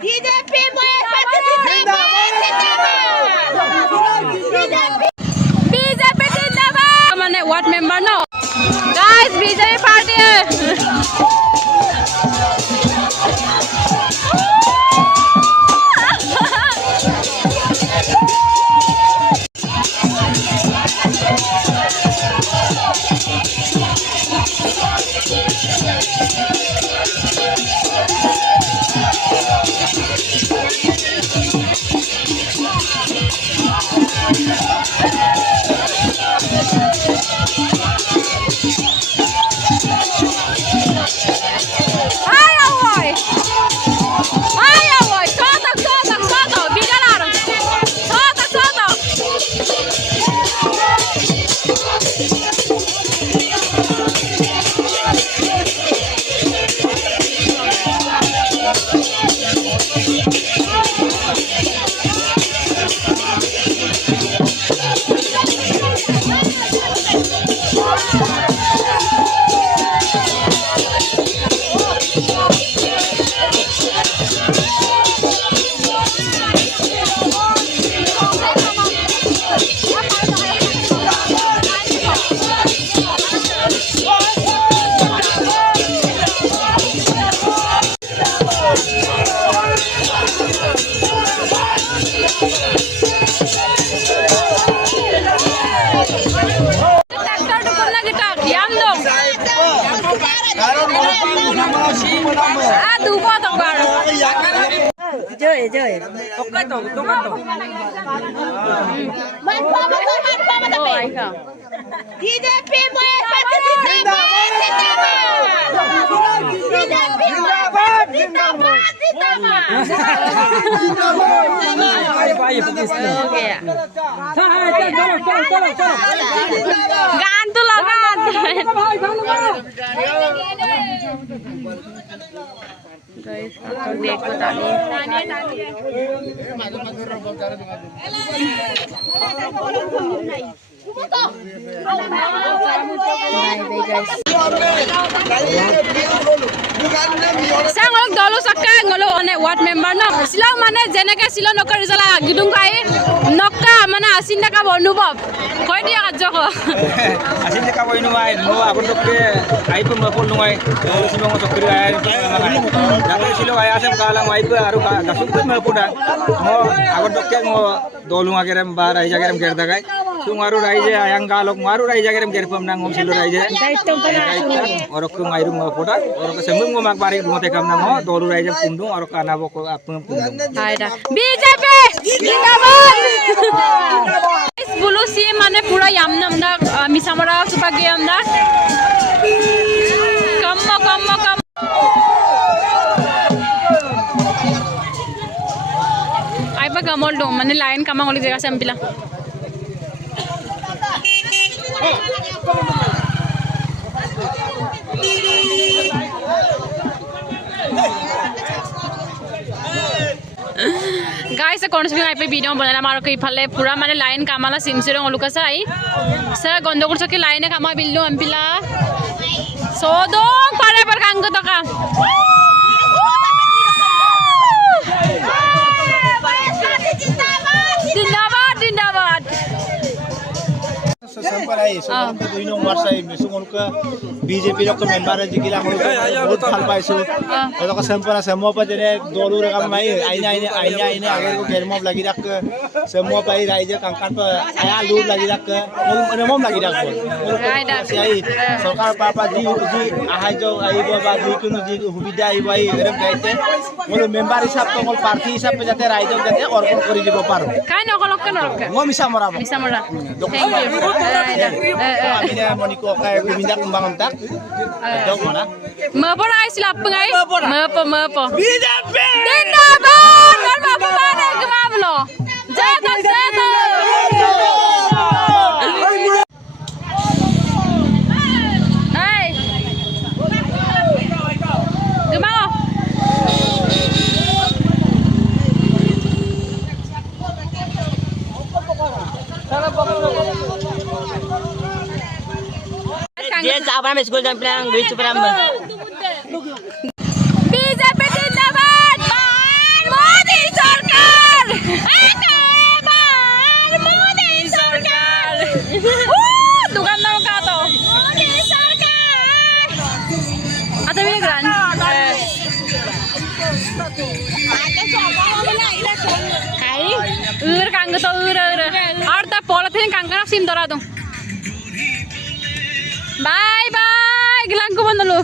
BJP BJP जिंदाबाद माने ward member नो गाइस बीजेपी पार्टी है गान तो लगा देखो sang olok dolo sakka ngolo one ward member no silong mane jeneke silong nokar jala gidung kai nokka mane asin taka অনুভব কই দিয়া কাজক asin taka অনুভব no agon dokke aipu mapol nungai silong chokri ay jate silong ay asam kalang aipu aru gasuk mapoda mo agon dokke mo dolung agerem bar ai jagerem gerda gai sungaru raije ayang galok maru raije gerem gerpam nang om silo raije orok tung airum mapoda orok sembung mo magbari mote kam nang dolu raije pundung orok kana boko apung pundung haida BJP जिंदाबाद इस बुलुसी माने पूरा यामनमदा मिसामरा सुपागे यामदा कम आइबा Gamal दो माने line कामा गली जगह सैम्पिला guys कौन सी पे वीडियो बनाना मारो कई फले पूरा माने लाइन कामाला सिमसिरो ओलुका साई स गंदगुर सके लाइन कामा बिल्लो अंपिला सोदो पारे पर कांगो तका जिंदाबाद जिंदाबाद सैंपल है सो दुई नं वर्ष है मिसुंगल का बीजेपी लोग मेंबर है जिगिला हम बहुत फल पाइसु तो का सैंपल सेमो पर जने दोलू रे काम माई आईने आगे को गेरमो लगी रख सेमो पाई राइजे कांकान पर आया लूर लगी रख मोम लगी रख आई सरकार पापा जी आहाय जो आई बाबा जी कुनु जी सुविधा आई भाई एरम गाइते मोर मेंबर हिसाब तो मोर पार्टी हिसाब पे जाते राइजे जाते अर्पण करि দিব পারো কাই নকলক নরক মো মিছা মরা thank you amina moniko kay kumindak kumbang tak dog mana mepo na sila pengai mepo BJP जिंदाबाद mar mepo mana kemablo jata hey kemau Dia tak apa nama sekolah dan pelang duit superam. BJP जिंदाबाद ini kangkang sim dora dong. Bye bye, gilang ko ba nalo?